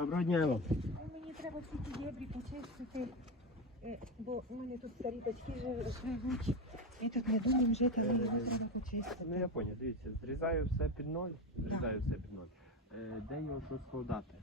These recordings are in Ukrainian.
Доброго дня вам. Мені треба всі ті дебрі почистити, е, бо у мене тут старі батьки живуть. І тут не думаємо жити, але його треба Ну я поняв, дивіться, зрізаю все під ноль, зрізаю все під ноль. Е, де його складати?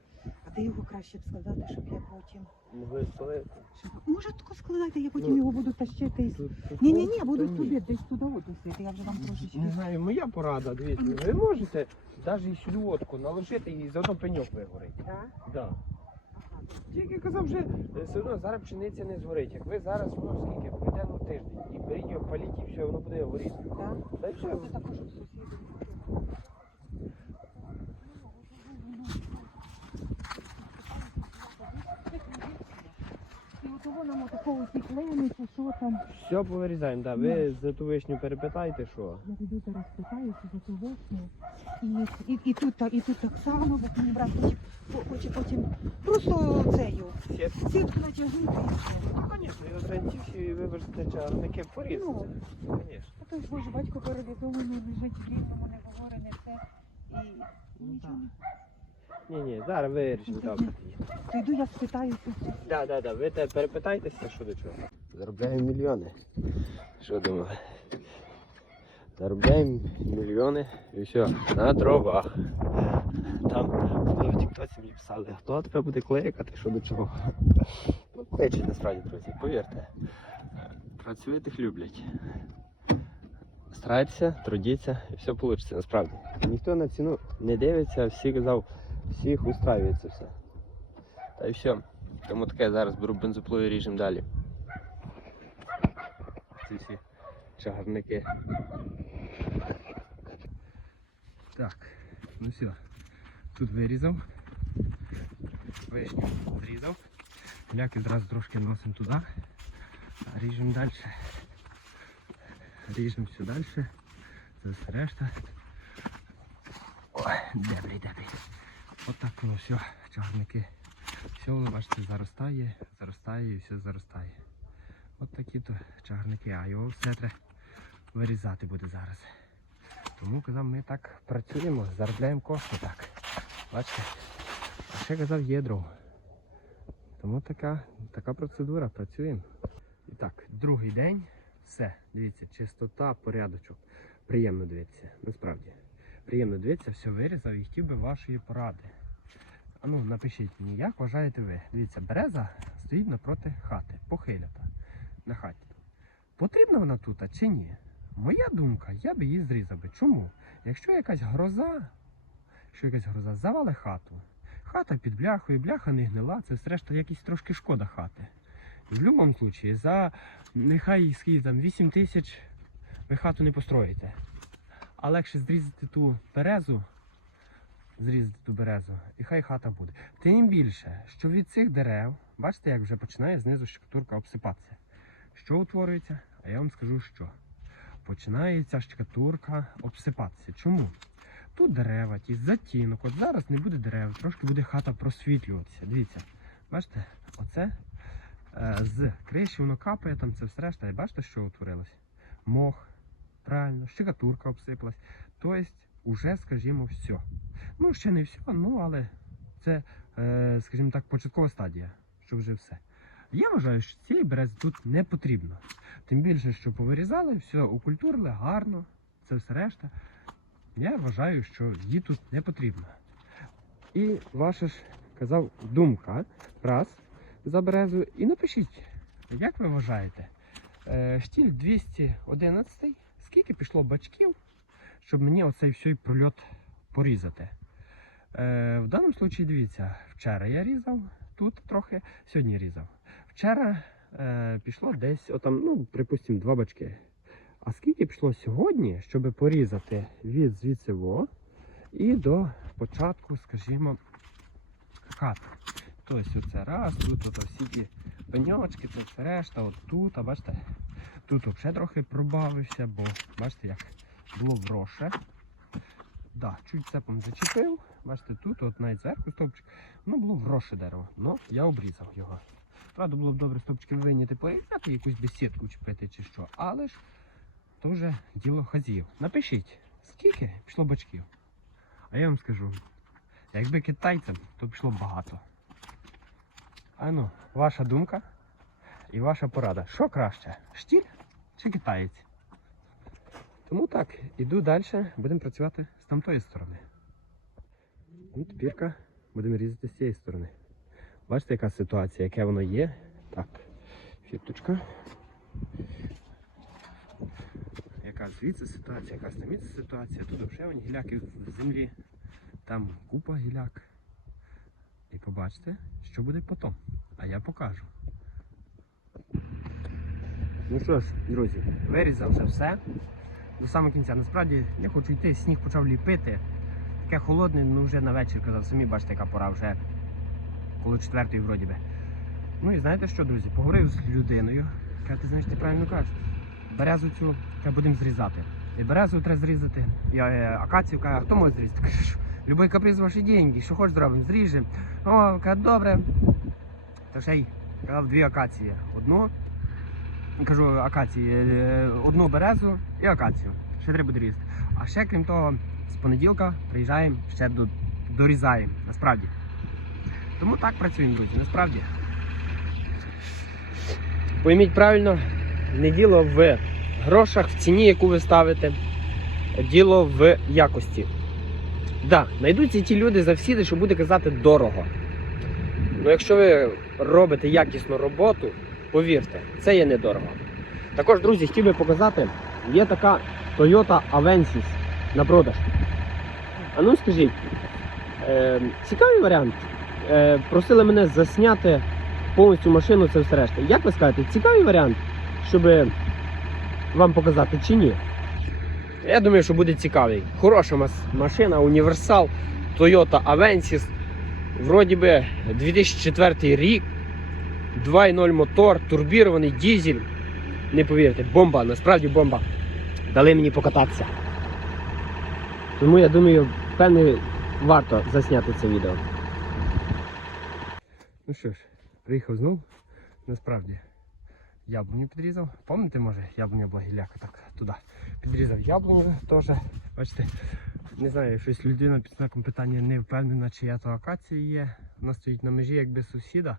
А де його краще б складати, щоб я потім. Могли спалити. Щоб... Може тако складати, я потім Ну, його буду тащити. із- Тут- тут- Ні, ні, ні, буду туди, десь туди отусити. Я вже вам трошечки. Не знаю, моя порада, дивіться, ви можете навіть і водку наложити і заодно пеньок вигорить. Так? Да. Ага. Тільки казав вже, е, все одно зараз пшениця не згорить. Як ви зараз воно скільки пройде ну тиждень, і беріть його паліть і все, воно буде горіти. Так? Та й все. Це також. І от того нам отакого клеєни, чи що там. Все повирізаємо, да. Ви за ту вишню перепитайте, що. Я піду зараз питаюся за ту вишню. І, і, і, тут, так- і тут так само, бо мій брат хоче, по- хоче потім просто цею Сітку. сітку натягнути і все. Ну, звісно, і от ці всі вибачте чарники порізати. Ну. Звісно. А той ж боже батько перевідомлений лежить в рівному, не говорить, не все. І Ну, нічого не. Ні, ні, зараз вирішимо, добре. То йду я спитаюся. Да, да, да. Ви те перепитайтеся, що до чого. Заробляємо мільйони. Що думали? Заробляємо мільйони і все, на дровах. Там в тіктоці мені писали, хто тебе буде кликати, що до чого. Ну, кличуть насправді, друзі, повірте. Працювати люблять. Старайтеся, трудіться і все вийде насправді. Ніхто на ціну не дивиться, всі казав, всіх устраюється все. Та й все. Тому таке зараз беру бензоплу і ріжемо далі. Ці всі чагарники. Так, ну все. Тут вирізав. Вишню зрізав. Ляки зразу трошки носимо туди. А ріжемо далі. Ріжемо все далі. Це решта. Ой, дебрі, дебрі. Отак воно все, чагарники. Все воно, бачите, заростає, заростає і все заростає. От такі то чагарники, а його все треба вирізати буде зараз. Тому казав, ми так працюємо, заробляємо кошти так. Бачите? А ще казав є дров. Тому така, така процедура, працюємо. І так, другий день, все, дивіться, чистота, порядочок. Приємно дивитися, насправді. Приємно дивитися, все вирізав і хотів би вашої поради. А ну, напишіть мені, як вважаєте ви? Дивіться, береза стоїть напроти хати, похилята на хаті. Потрібна вона тут, чи ні? Моя думка, я би її зрізав би. Чому? Якщо якась гроза, що якась гроза завали хату, хата під бляхою, бляха не гнила, це все решта якісь трошки шкода хати. В будь-якому випадку, за нехай скільки там 8 тисяч ви хату не построїте. А легше зрізати ту березу, зрізати ту березу, і хай хата буде. Тим більше, що від цих дерев, бачите, як вже починає знизу штукатурка обсипатися. Що утворюється? А я вам скажу, що починає ця штукатурка обсипатися. Чому? Тут дерева, ті затінок. От зараз не буде дерев, трошки буде хата просвітлюватися. Дивіться, бачите, оце е, з криші воно капає, там це все решта. І бачите, що утворилось? Мох, правильно, штукатурка обсипалась. Тобто, уже, скажімо, все. Ну, ще не все, ну але це, е, скажімо так, початкова стадія, що вже все. Я вважаю, що цієї берези тут не потрібно. Тим більше, що повирізали, все укультурили, гарно, це все решта. Я вважаю, що її тут не потрібно. І ваша ж казав думка раз за березу. І напишіть, як ви вважаєте, е, штіль 211, скільки пішло бачків, щоб мені оцей всій прольот порізати. Е, в даному випадку, дивіться, вчора я різав, тут трохи, сьогодні різав. Вчора е, пішло десь, отам, ну, припустимо, два бачки. А скільки пішло сьогодні, щоб порізати від звідси во і до початку, скажімо, хати. Тобто оце раз, тут от всі ті пеньочки, це все решта, от тут, а бачите, тут взагалі трохи пробавився, бо бачите, як було вроше. Да, чуть цепом зачепив. Бачите, тут от навіть зверху стовпчик, ну було вроше дерево. Ну, я обрізав його. Правда, було б добре стовпчики вийняти, порізати, якусь бесідку чіпити чи що, але ж то вже діло хазів. Напишіть, скільки пішло бачків. А я вам скажу, Якби китайцям, то пішло багато. А ну, ваша думка і ваша порада. Що краще? Штіль чи китаєць? Тому так, іду далі, будемо працювати з тамтої сторони. Ну, тепірка будемо різати з цієї сторони. Бачите, яка ситуація, яке воно є. Так, фіточка. Яка звідси ситуація, яка там ситуація. Тут вже гіляки в землі, там купа гіляк. І побачите, що буде потім. А я покажу. Ну що ж, друзі, вирізав вже все до самого кінця. Насправді я хочу йти, сніг почав ліпити. Таке холодне, ну вже на вечір казав, самі бачите, яка пора вже коло четвертої вроді би. Ну і знаєте що, друзі, поговорив з людиною, яка ти знаєш, ти правильно кажеш. Березу цю яка будемо зрізати. І березу треба зрізати, і е, акацію каже, а хто може зрізати? Кажеш, любий каприз ваші деньги, що хочеш зробимо, зріжемо. О, каже, добре. Та ще й казав дві акації. Одну, кажу, акації, е, одну березу і акацію. Ще треба буде різати. А ще крім того, з понеділка приїжджаємо, ще до, дорізаємо. Насправді. Тому так працюємо, друзі, насправді. Пойміть правильно, не діло в грошах, в ціні, яку ви ставите, діло в якості. Так, да, знайдуться ті люди завсіди, що буде казати дорого. Ну якщо ви робите якісну роботу, повірте, це є недорого. Також, друзі, хотів би показати, є така Toyota Avensis на продаж. А ну скажіть, е, цікавий варіант. Е, просили мене засняти повністю машину, це все решта. Як ви скажете, цікавий варіант, щоб вам показати чи ні? Я думаю, що буде цікавий. Хороша машина, універсал, Toyota Avensis. Вроді би 2004 рік, 2.0 мотор, турбірований дізель. Не повірте, бомба, насправді бомба. Дали мені покататися. Тому я думаю, певне, варто засняти це відео. Ну що ж, приїхав знов. Насправді яблуню підрізав. Пам'ятаєте, може, яблуня була гіляка так туди. Підрізав яблуню теж. Бачите, не знаю, щось людина під знаком питання не впевнена, чия то акація є. Вона стоїть на межі якби сусіда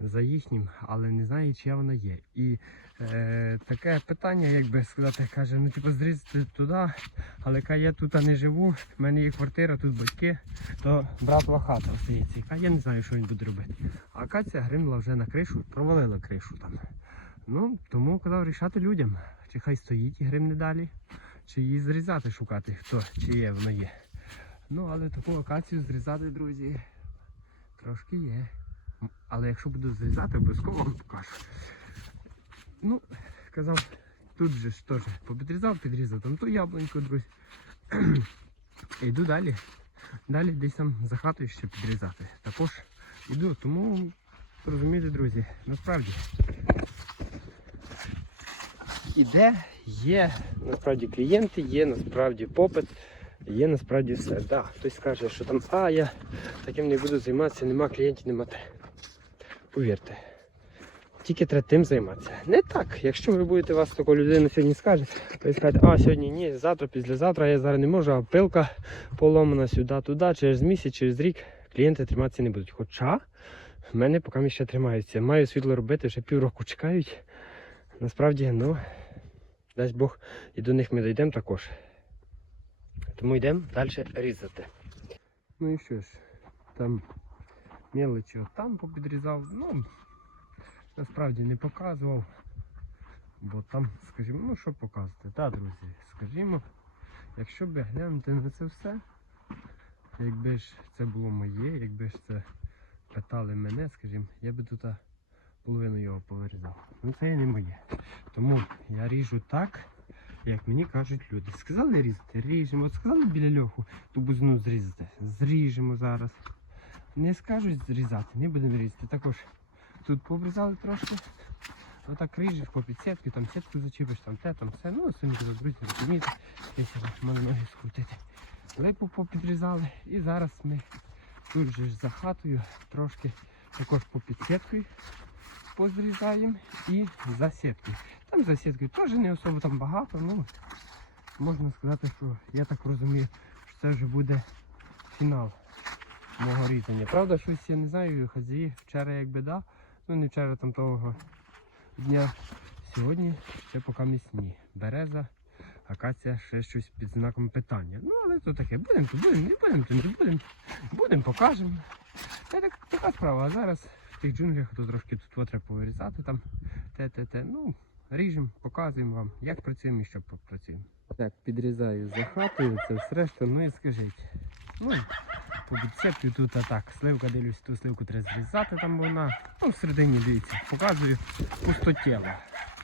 за їхнім, але не знає, чия вона є. І е, таке питання, як би сказати, каже, ну типу зрізати туди, але яка я тут не живу, в мене є квартира, тут батьки, то братова хата остається. Яка я не знаю, що він буде робити. А акація гримла вже на кришу, провалила кришу там. Ну, тому казав рішати людям, чи хай стоїть і гримне далі, чи її зрізати, шукати, хто, чи є воно є. Ну, але таку акацію зрізати, друзі, трошки є. Але якщо буду зрізати, обов'язково вам покажу. Ну, казав, тут же ж теж попідрізав, підрізав там ту яблуньку, друзі. Йду далі. Далі десь там за хатою ще підрізати. Також йду, тому розумієте, друзі, насправді. Іде, є насправді клієнти, є насправді попит, є насправді все. Да, хтось скаже, що там, а я таким не буду займатися, нема клієнтів, нема те. Повірте. Тільки треба тим займатися. Не так. Якщо ви будете вас така людина сьогодні скаже, ви скажете, а сьогодні ні, завтра, післязавтра я зараз не можу, а пилка поломана сюди-туди, через місяць, через рік клієнти триматися не будуть. Хоча в мене поки ще тримаються. Маю світло робити, вже півроку чекають. Насправді, ну, дасть Бог, і до них ми дійдемо також. Тому йдемо далі різати. Ну і що ж, там мелочі там попідрізав. Ну, насправді не показував. Бо там, скажімо, ну що показувати? Так, друзі, скажімо, якщо би глянути на це все, якби ж це було моє, якби ж це питали мене, скажімо, я би тут половину його повирізав. Ну це і не моє. Тому я ріжу так, як мені кажуть люди. Сказали різати, ріжемо. От сказали біля льоху ту бузину зрізати. Зріжемо зараз. Не скажуть зрізати, не будемо різати. Також тут пообрізали трошки. Отак ріжеш по підсітки, там сітку зачіпиш, там те, там все. Ну, самі друзі, розумієте, десь можна ноги скрутити. Липу попідрізали і зараз ми тут же за хатою трошки також по підсіткою позрізаємо і за сіткою. Там за сіткою теж не особо там багато, ну можна сказати, що я так розумію, що це вже буде фінал. Мого різання. Правда, щось я не знаю, хазі вчора як біда. Ну не вчора там того дня. Сьогодні ще поки місні. Береза, акація ще щось під знаком питання. Ну, але то таке, будемо, то будемо, не будемо, то не будемо. Будемо, покажемо. Та так, така справа. А зараз в тих джунглях то трошки тут треба повирізати там. Те, те, те. Ну, ріжемо, показуємо вам, як працюємо і що працюємо. Так, підрізаю за хатою, це все решта, ну і скажіть. Ну, по підсепці тут так. Сливка дивлюсь, ту сливку треба зрізати, там вона. Ну, всередині дивіться, показую пустотєла.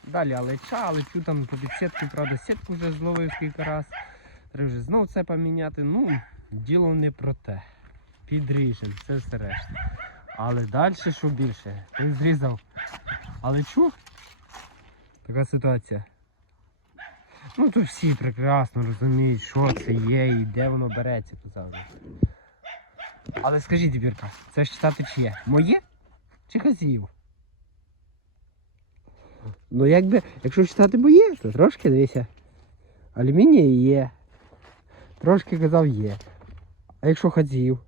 Далі алеча, алечу там по підсетку, правда, сітку вже зловив скільки раз. Треба вже знов це поміняти. Ну, діло не про те. Підріжем, це все решта. Але далі що більше? Ти зрізав алечу. Така ситуація. Ну тут всі прекрасно розуміють, що це є і де воно береться тут завжди. Але скажіть, Бірка, це ж читати чиє? Моє чи хазіїв? Ну якби, якщо читати моє, то трошки дивися. Алюміній є. Трошки казав є. А якщо хазіїв,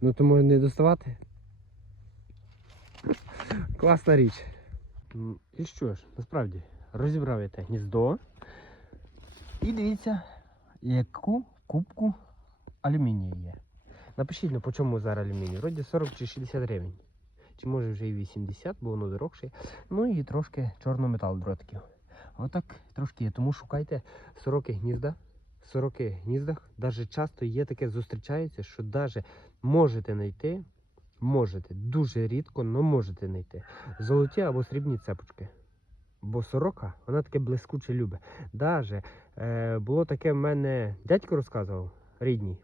ну то може не доставати. Класна річ. І що ж, насправді, розібрав я те гніздо. І дивіться, яку кубку алюмінію є. Напишіть, ну по чому зараз алюміній? Вроді 40 чи 60 гривень. Чи може вже і 80, бо воно дорогше. Ну і трошки чорного металу дротиків. Отак трошки є. Тому шукайте сороки гнізда. Сороки гніздах навіть часто є таке зустрічається, що навіть можете знайти, можете, дуже рідко, але можете знайти золоті або срібні цепочки. Бо сорока, вона таке блискуче любить. Даже е, було таке в мене дядько розказував, рідній,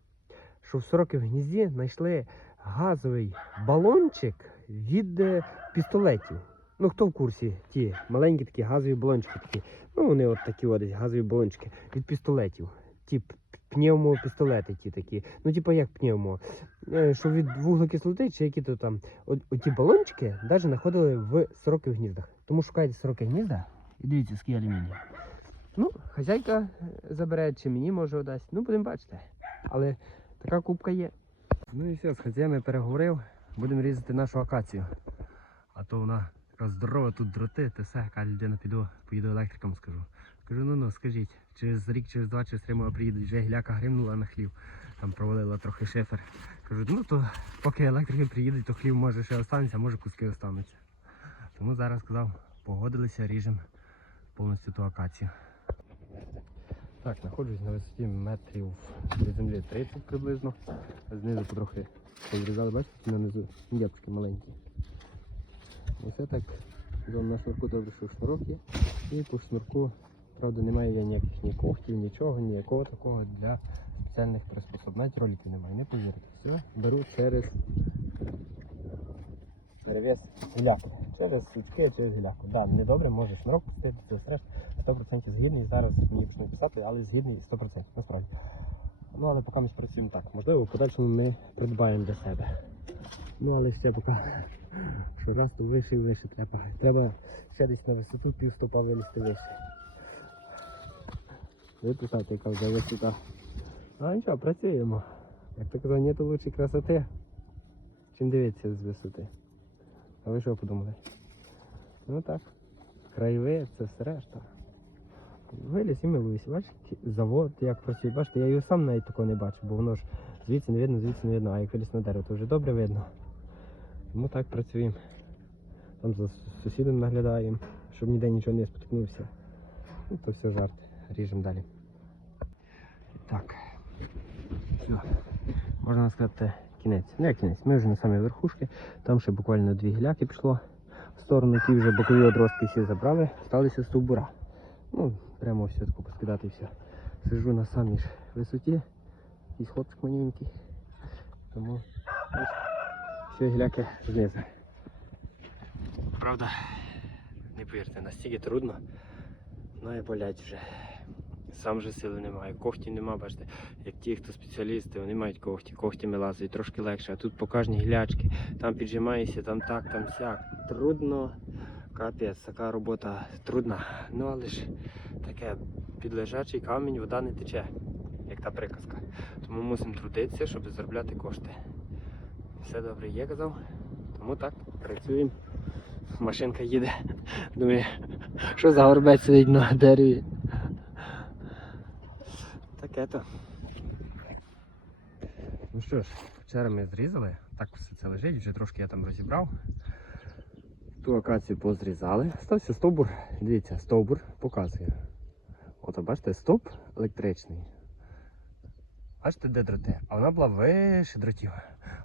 що в сороки в гнізді знайшли газовий балончик від е, пістолетів. Ну, хто в курсі? Ті маленькі такі газові балончики такі. Ну, вони от такі от газові балончики від пістолетів. Ті пневмопістолети ті такі. Ну, типу як пневмо. Е, Що від вуглекислоти чи які то там. От, оті балончики навіть знаходили в сорокових гніздах. Тому шукайте сороки гнізда і дивіться, скільки алюмінію. Ну, хазяйка е, забере, чи мені може дасть. Ну, будемо бачити. Але така кубка є. Ну і все, з хазяями переговорив. Будемо різати нашу акацію. А то вона така здорова, тут дроти, те все, яка людина піду, поїду електриком скажу. Кажу, ну ну скажіть, через рік, через два, через три мова приїдуть, вже гіляка гримнула на хлів, там провалила трохи шифер. Кажу, ну то поки електрики приїдуть, то хлів може ще останеться, може куски остануться. Тому зараз сказав, погодилися, ріжемо повністю ту акацію. Так, знаходжусь на висоті метрів від землі 30 приблизно. Знизу потрохи позрізали, бачите, на низу дябчики маленькі. І все так. На шнурку добре, що шнурок є. І по шнурку, правда, немає я ніяких ні когтів, нічого, ніякого такого для спеціальних приспособ. Навіть роликів немає, не повірите. Все беру через перевес гіляку. Через сучки, через гіляку. Да, недобре, може шнурок пустити, це решта. 100% згідний. Зараз мені почнуть писати, але згідний 100%, насправді. Ну, але поки ми працюємо так. Можливо, в подальшому ми придбаємо для себе. Ну, але ще поки. Що раз то вище і вище треба. Треба ще десь на висоту півстопа вилізти вище. Ви писати, яка вже висота. А нічого, працюємо. Як то казав, нету лучшої красоти, чим дивитися з висоти. А ви що подумали? Ну так. Краєвид, це все решта. Виліз і милуйся, бачите, завод як працює. Бачите, я його сам навіть такого не бачу, бо воно ж звідси не видно, звідси не видно, а як виліз на дерево, то вже добре видно. Тому так працюємо. Там за сусідом наглядаємо, щоб ніде нічого не споткнувся. Ну, то все жарт. Ріжемо далі. Так. Все. Можна сказати, кінець. Ну як кінець. Ми вже на самій верхушці. Там ще буквально дві гіляки пішло в сторону, ті вже бокові одростки всі забрали, сталися стовбура. Ну, прямо все таку поскидати і все. Сижу на самій ж висоті. Якийсь хлопчик маленький. Тому все гіляки знизу. Правда, не повірте, настільки трудно. Ну і болять вже. Сам же сили немає, когті нема, бачите, як ті, хто спеціалісти, вони мають когті, когтями лазить трошки легше, а тут по кожній глячки, там піджимаєшся, там так, там сяк. Трудно, капець, така робота трудна. Ну але ж таке під лежачий камінь вода не тече, як та приказка. Тому мусимо трудитися, щоб заробляти кошти. Все добре є, казав. Тому так, працюємо. Машинка їде. Думаю, що за горбець сидить на дереві. Таке то. Ну що ж, вчора ми зрізали, так все це лежить, вже трошки я там розібрав. Ту акацію позрізали. Стався стовбур. Дивіться, стовбур показує. От бачите, стовп електричний. Бачите, де дроти? А вона була вище дротів.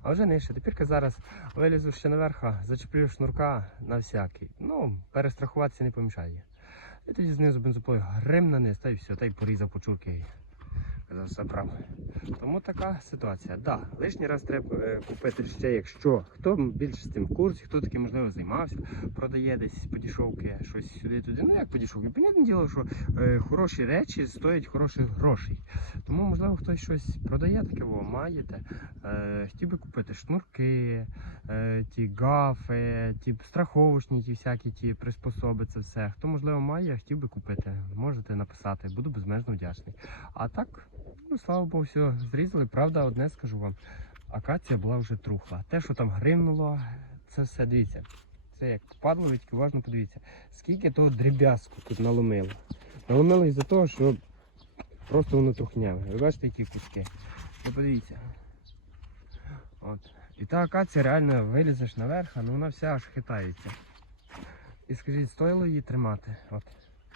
А вже нижче. Тепер зараз вилізу ще наверх, зачеплю шнурка на всякий. Ну, перестрахуватися не помішає. І тоді знизу бензопилою грим на низ, та й все, та й порізав почурки. Казав, право. Тому така ситуація. Да, лишній раз треба е, купити ще, якщо хто більше з цим в курсі, хто таки можливо займався, продає десь подішовки, щось сюди-туди. Ну як подішовки? Понятне діло, що е, хороші речі стоять хороших грошей. Тому, можливо, хтось щось продає таке, о, маєте. Е, хотів би купити шнурки, е, ті гафи, ті страховочні, ті всякі ті приспособи, це все. Хто, можливо, має, хотів би купити, можете написати, буду безмежно вдячний. А так, ну слава Богу, все зрізали. Правда, одне скажу вам. Акація була вже трухла. Те, що там гримнуло, це все дивіться. Це як падло, уважно подивіться, скільки того дріб'язку тут наломило. Наломило із-за того, що просто воно трухняве. Ви бачите, які куски. Ви подивіться. От. І та акація реально вилізеш наверх, але вона вся аж хитається. І скажіть, стоїло її тримати? От.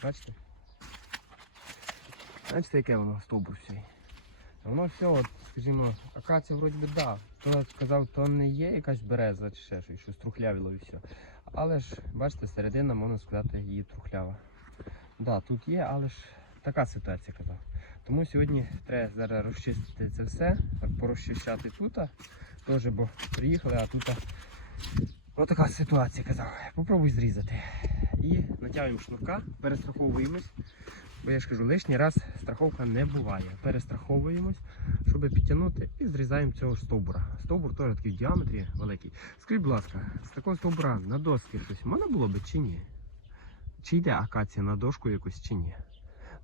Бачите? Бачите, яке воно стовбур всій. Воно все, от, скажімо, акація вроді би да. Хто сказав, то не є якась береза чи ще щось, щось трухлявіло і все. Але ж, бачите, середина, можна сказати, її трухлява. Да, тут є, але ж така ситуація казав. Тому сьогодні треба зараз розчистити це все, порозчищати тут. Теж, бо приїхали, а тут така ситуація казав. Попробуй зрізати. І натягуємо шнурка, перестраховуємось. Бо я ж кажу, лишній раз страховка не буває. Перестраховуємось, щоб підтягнути і зрізаємо цього стовбура. Стовбур теж такий в діаметрі великий. Скажіть, будь ласка, з такого стовбура на доски щось можна було би чи ні? Чи йде акація на дошку якусь чи ні?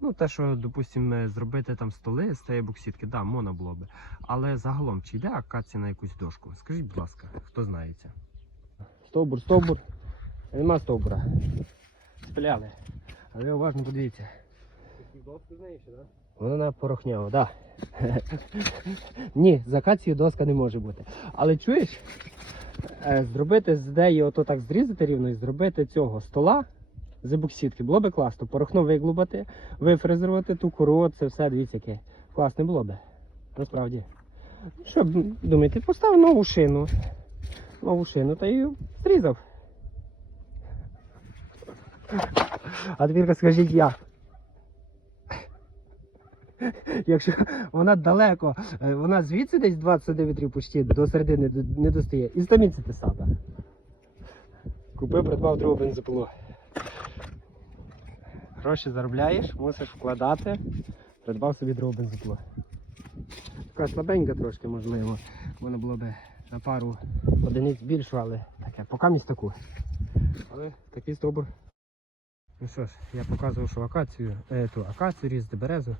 Ну, те, що, допустимо, зробити там столи з тієї боксітки, да, можна було би. Але загалом, чи йде акація на якусь дошку? Скажіть, будь ласка, хто знається? Стовбур, стовбур. Нема стовбура. Спиляли. А ви уважно подивіться. Вона порохнява, так. Да. Ні, з акації доска не може бути. Але чуєш, е, зробити з неї ото так зрізати рівно і зробити цього стола з боксітки було би класно. Порохно виглубати, вифрезерувати ту кору, це все, дивіться, яке. Класне було би. Насправді. Що думаєте, поставив нову шину. Нову шину та й зрізав. А тепер скажіть як. Якщо вона далеко, е, вона звідси десь 20 сантиметрів почти до середини не достає. І стаміться те саме. Купив, придбав другу бензопилу. Гроші заробляєш, мусиш вкладати. Придбав собі другу бензопилу. Така слабенька трошки, можливо. Вона було би на пару одиниць більшу, але таке, поки місь таку. Але такий стовбур. Ну що ж, я показував, що акацію, е, ту акацію різати березу.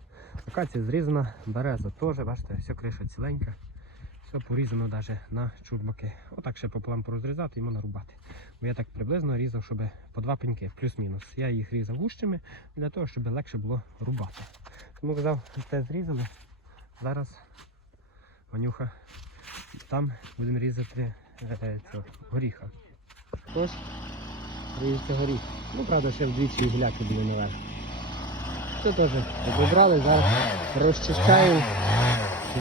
Акація зрізана, береза теж, бачите, вся криша ціленька. Все порізано навіть на чурбаки. Отак ще пополам порозрізати і можна рубати. Бо я так приблизно різав, щоб по два пеньки, плюс-мінус. Я їх різав вущими для того, щоб легше було рубати. Тому казав, це зрізали. Зараз Ванюха, там будемо різати е, цього, горіха. Ось різати горіх. Ну, правда, ще вдвічі гуляки були наверх. Це теж вибрали, зараз розчищаємо,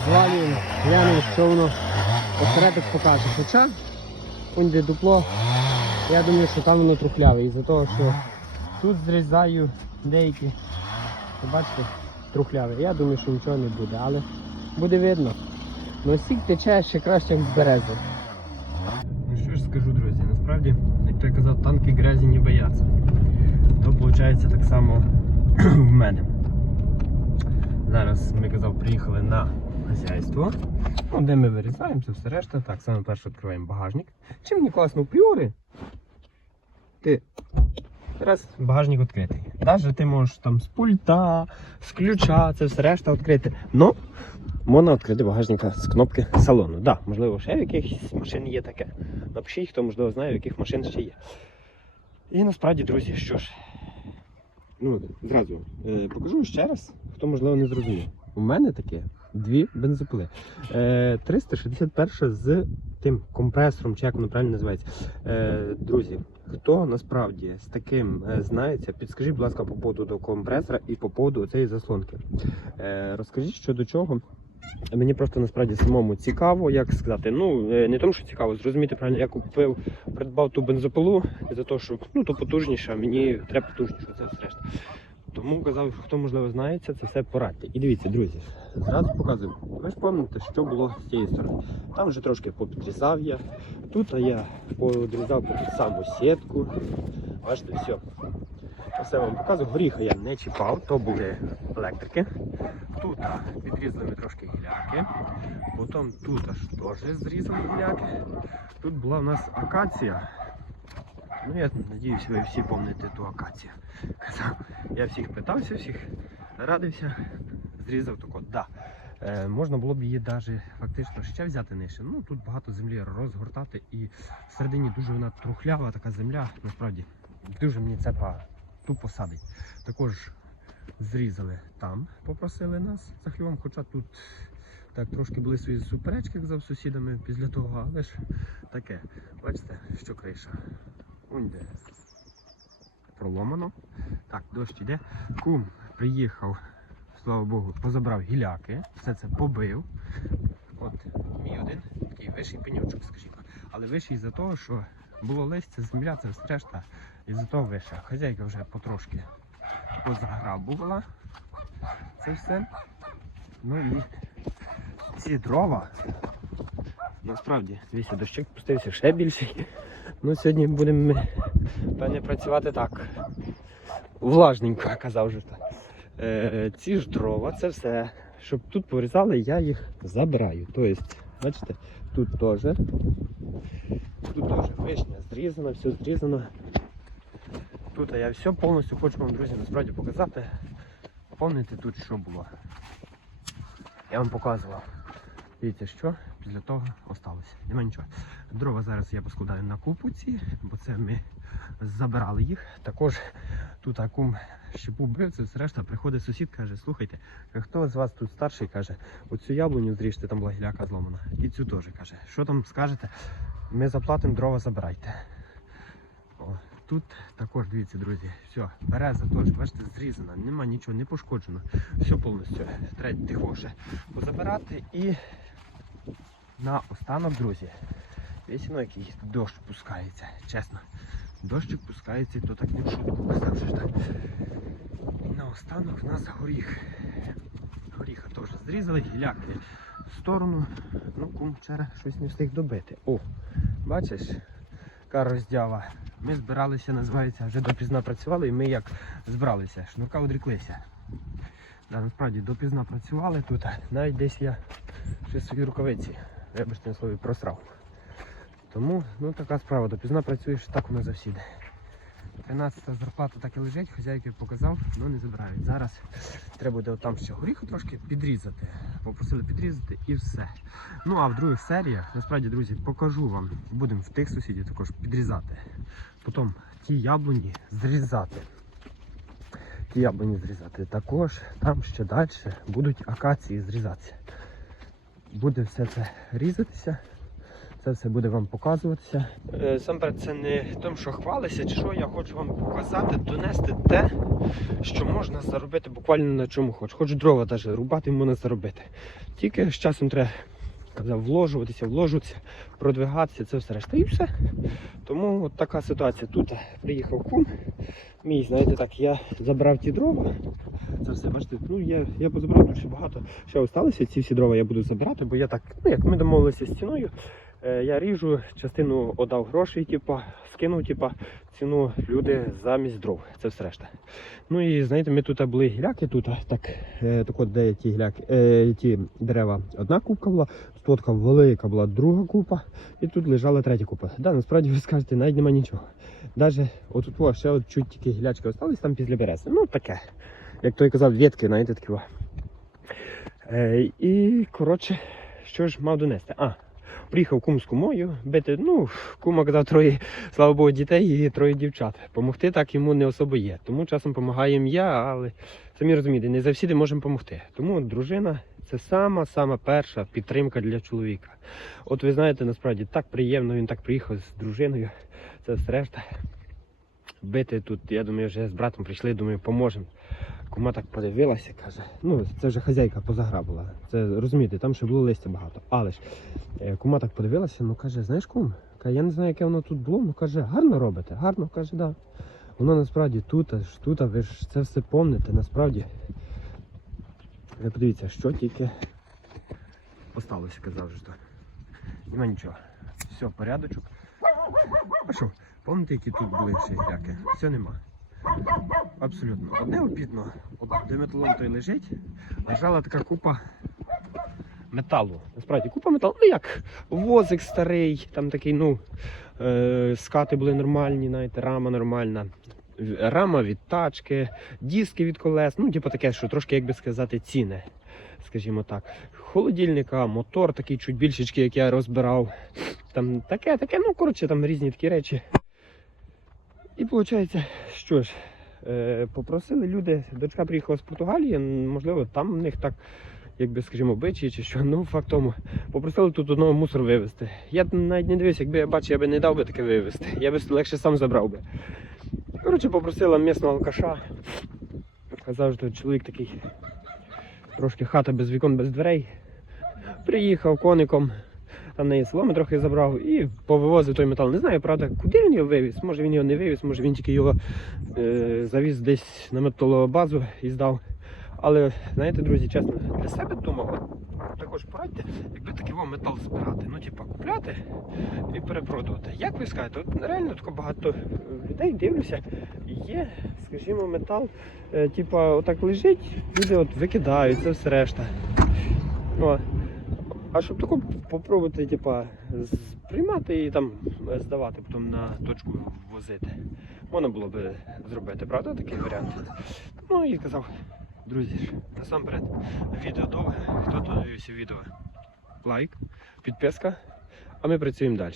звалюємо, глянемо, що воно осередок покаже. Хоча, вон де дупло, я думаю, що там воно трухляве. Із-за того, що тут зрізаю деякі, бачите, трухляве. Я думаю, що нічого не буде, але буде видно. Ну сік тече ще краще, як з берези. Ну що ж скажу, друзі, насправді, як той казав, танки грязі не бояться. То виходить так само в мене. Зараз ми казав, приїхали на хазяйство, ну, де ми вирізаємося, все решта. Так, саме перше відкриваємо багажник. Чим мені класно пріори? Ти зараз багажник відкритий. Навіть ти можеш там з пульта, з ключа, це все решта відкрити. Ну, можна відкрити багажника з кнопки салону. Да, можливо, ще в якихось машин є таке. Напишіть, хто можливо знає, в яких машин ще є. І насправді, друзі, що ж. Ну, зразу е, покажу ще раз, хто можливо не зрозумів. У мене таке дві бензопили. Е, 361 з тим компресором, чи як воно правильно називається. Е, друзі, хто насправді з таким е, знається, підскажіть, будь ласка, по поводу до компресора і по поводу цієї заслонки. Е, розкажіть, що до чого. Мені просто насправді самому цікаво, як сказати. Ну, е, не тому, що цікаво, зрозуміти правильно, я купив, придбав ту бензопилу, за те, що ну, то потужніше, а мені треба потужніше, це все решта. Тому казав, хто можливо знається, це все порадьте. І дивіться, друзі, зразу показую. Ви ж пам'ятаєте, що було з цієї сторони. Там вже трошки попідрізав я. Тут я подрізав по ту саму сітку. Бачите, все. Все вам показую. Горіха я не чіпав, то були електрики. Тут відрізали трошки гіляки. Потім тут аж теж зрізали гіляки. Тут була в нас акація. Ну, я надіюсь, ви всі пам'ятаєте ту акацію. Я всіх питався, всіх радився, зрізав тако. Да. Е, можна було б її навіть фактично ще взяти нижче. Ну тут багато землі розгортати і всередині дуже вона трухлява така земля. Насправді дуже мені цепа тупо садить. Також зрізали там, попросили нас за хлівом, хоча тут так трошки були свої суперечки казав з сусідами після того, але ж таке. Бачите, що криша. Вон де проломано. Так, дощ іде. Кум приїхав, слава Богу, позабрав гіляки, все це побив. От мій один такий вищий пеньочок, скажімо. Але вищий за того, що було листя, земля, це решта, і за того вища. Хазяйка вже потрошки позаграбувала це все. Ну і ці дрова. Насправді, дивіться, дощик спустився ще більший. Ну, сьогодні будемо ми, певне, працювати так. Влажненько, казав вже так. Е, ці ж дрова, це все. Щоб тут порізали, я їх забираю. Тобто, бачите, тут теж. Тут теж вишня зрізана, все зрізано. Тут я все повністю хочу вам, друзі, насправді показати. Пам'ятаєте тут що було? Я вам показував. Дивіться, що після того осталося. Нема нічого. Дрова зараз я поскладаю на купу ці, бо це ми забирали їх. Також тут акум щепу бив, це решта. Приходить сусід, каже, слухайте, хто з вас тут старший каже, оцю яблуню зріжте, там була гіляка зломана. І цю теж каже. Що там скажете? Ми заплатимо, дрова забирайте. Тут також дивіться, друзі, все, береза теж, бачите, зрізана, нема нічого, не пошкоджено. Все повністю. Треба тихо ще позабирати і на останок, друзі. Дивіться, ну який дощ пускається, чесно. Дощик пускається, то так не шутку казав ж так. І на останок в нас горіх. Горіха теж зрізали, гіляки в сторону. Ну, кум вчора щось не встиг добити. О, бачиш, яка роздява. Ми збиралися, називається, вже допізна працювали, і ми як збиралися, шнурка одріклися. Да, насправді допізна працювали тут, навіть десь я ще свої рукавиці, вибачте на слові, просрав. Тому ну, така справа, допізна працюєш, так воно завсіди. 13 зарплата так і лежить, хазяйки показав, але не забирають. Зараз треба буде там ще горіху трошки підрізати. Попросили підрізати і все. Ну а в других серіях, насправді, друзі, покажу вам. Будемо в тих сусідів також підрізати. Потім ті яблуні зрізати. Ті яблуні зрізати. Також там ще далі будуть акації зрізатися. Буде все це різатися. Це все буде вам показуватися. Е, Сам це не тим, що хвалися, чи що я хочу вам показати, донести те, що можна заробити буквально на чому хоч. Хоч дрова навіть рубати можна заробити. Тільки з часом треба казав, вложуватися, вложитися, продвигатися, це все решта. І все. Тому от така ситуація. Тут приїхав кум. Мій, знаєте так, я забрав ті дрова. Це все, бачите, ну я, я позабрав ще багато. Ще залишилося, ці всі дрова я буду забирати, бо я так, ну як ми домовилися з ціною, я ріжу, частину отдав грошей, типа, скинув, типа, ціну люди замість дров. Це все решта. Ну і знаєте, ми тут були гіляки, тут так, е, так от де гіляки, е, ті дерева одна купка була, тут велика була друга купа, і тут лежала третя купа. Да, насправді ви скажете, навіть нема нічого. Навіть отут о, ще от чуть тільки гілячки остались там після берези. Ну таке. Як той казав, ветки, знаєте, такі. Е, і, коротше, що ж мав донести? А, приїхав кум з кумою бити. Ну, кума казав троє, слава Богу, дітей і троє дівчат. Помогти так йому не особо є. Тому часом допомагаємо я, але самі розумієте, не завжди можемо допомогти. Тому дружина це сама сама перша підтримка для чоловіка. От ви знаєте, насправді так приємно, він так приїхав з дружиною. Це решта. Бити тут, я думаю, вже з братом прийшли, думаю, поможемо. Кума так подивилася, каже, ну це вже хазяйка позагра була. Це розумієте, там ще було листя багато. Але ж е, кума так подивилася, ну каже, знаєш кум, каже, я не знаю, яке воно тут було, ну каже, гарно робите, гарно, каже, да. Воно насправді тут, аж тут, а ви ж це все помните, насправді. Ви подивіться, що тільки осталося, казав то. Нема нічого. Все, порядочок. А пам'ятаєте, які тут були гряки? Все нема. Абсолютно. Одне де металом той лежить, лежала така купа металу. Насправді, купа металу, ну як возик старий, там такий, ну, е, скати були нормальні, знаєте, рама нормальна. Рама від тачки, диски від колес, ну, типу таке, що трошки, як би сказати, ціни, скажімо так. Холодильника, мотор такий чуть більшечки, як я розбирав. Там таке, таке, ну коротше, там різні такі речі. І виходить, що ж, е, попросили люди, дочка приїхала з Португалії, можливо, там в них так, якби, скажімо, бичі чи що. Ну, факт тому, попросили тут одного мусор вивезти. Я навіть не дивився, якби я бачив, я би не дав би таке вивезти. Я би легше сам забрав би. Коротше, попросила місного алкаша. Казав, що чоловік такий трошки хата без вікон, без дверей. Приїхав коником, там неї соломи трохи забрав і повивозив той метал. Не знаю, правда, куди він його вивіз. Може він його не вивіз, може він тільки його е, завіз десь на металобазу і здав. Але знаєте, друзі, чесно, для себе думав, також порадьте, якби такий вам метал збирати. Ну, типа, купляти і перепродувати. Як ви скажете, от реально тако багато людей дивлюся, є, скажімо, метал, е, типа, отак лежить, люди от викидають, це все решта. О. А щоб таку попробувати, типа, приймати і там здавати, потім на точку возити. Можна було б зробити, правда, такий варіант. Ну і казав, друзі ж, насамперед, відео довге. Хто додивився відео? Лайк, підписка, а ми працюємо далі.